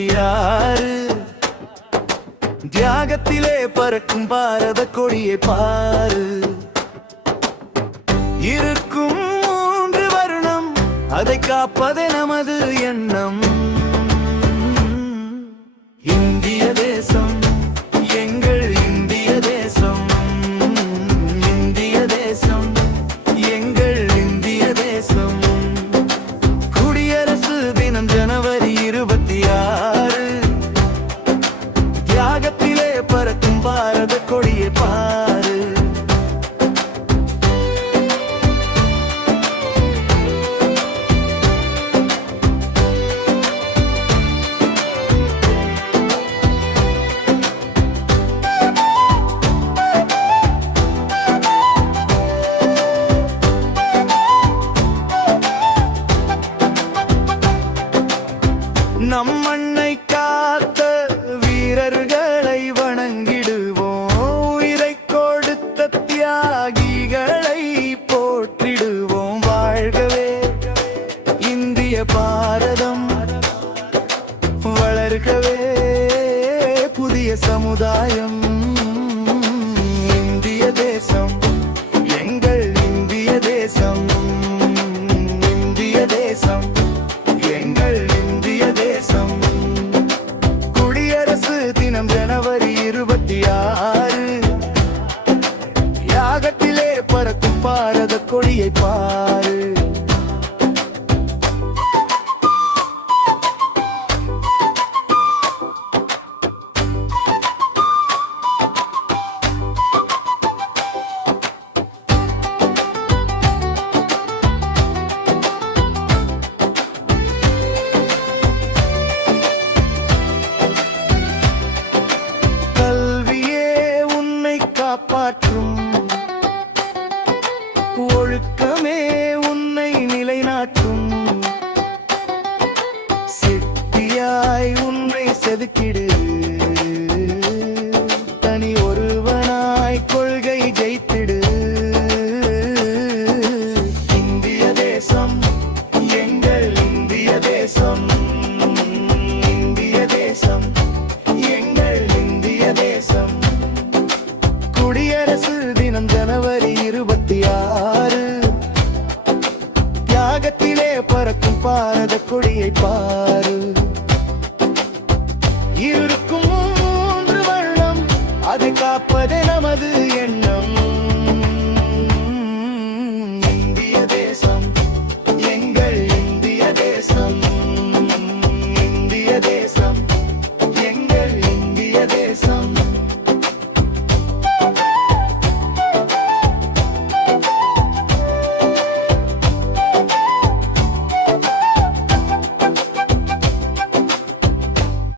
26 தியாகத்திலே பறக்கும் பாரத கொடியை பாரு. இருக்கும் 3 வருணம், அதை காப்பதே நமது எண்ணம். இந்திய தேசம் எங்கள் இந்திய தேசம், இந்திய தேசம் எங்கள் இந்திய தேசம். குடியரசு தினம் ஜனவரி 26, தியாகத்திலே பறக்கும் பாரத கொடியை பாரு. நம் மண்ணை காத்த வீரர்களை வணங்கிடுவோம், உயிரை கொடுத்த தியாகிகளை போற்றிடுவோம். வாழ்கவே இந்திய பாரதம், வளர்கவே புதிய சமுதாயம். இந்திய தேசம் எங்கள் இந்திய தேசம், இந்திய தேசம் எங்கள் இந்திய தேசம். குடியரசு தினம் ஜனவரி 26, தியாகத்திலே பறக்கும் பாரத கொடியை பாரு. காப்பாற்றும் ஒழுக்கமே உன்னை நிலைநாட்டும். சிற்பியாய் உன்னை செதுக்கிடு, தனி ஒருவனாய் கொள்கை ஜெயித்திடு. இந்திய தேசம் எங்கள் இந்திய தேசம், இந்திய தேசம் எங்கள் இந்திய தேசம். குடியரசு தினம் ஜனவரி 26, தியாகத்திலே பறக்கும் பாரத கொடியை பாரு. இருக்கும் 3 வருணம், அதை காப்பதே